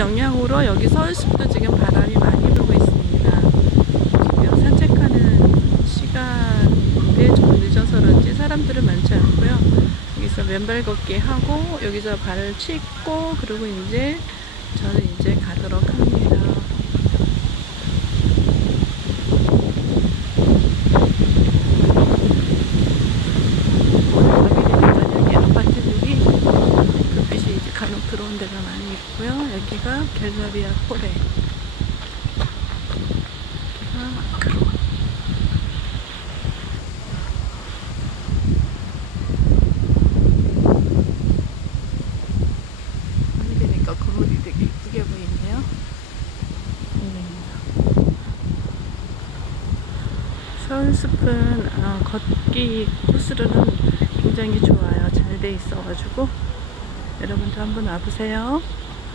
영향으로 여기 서울숲도 지금 바람이 많이 불고 있습니다. 지금 산책하는 시간에 좀 늦어서 그런지 사람들은 많지 않고요. 여기서 맨발 걷기 하고 여기서 발을 씻고 그리고 이제 저는 이제 가도록 합니다. 오늘 밤이 되니까 여기 아파트들이 불빛이 이제 간혹 들어온 데가 많이 있고요. 여기가 갤러리아 코레. 여기가 마크로. 밤이 되니까 건물이 되게 이쁘게 보이네요. 네. 서울숲은 아, 걷기 코스로는 굉장히 좋아요. 잘 돼 있어가지고 여러분도 한번 와보세요.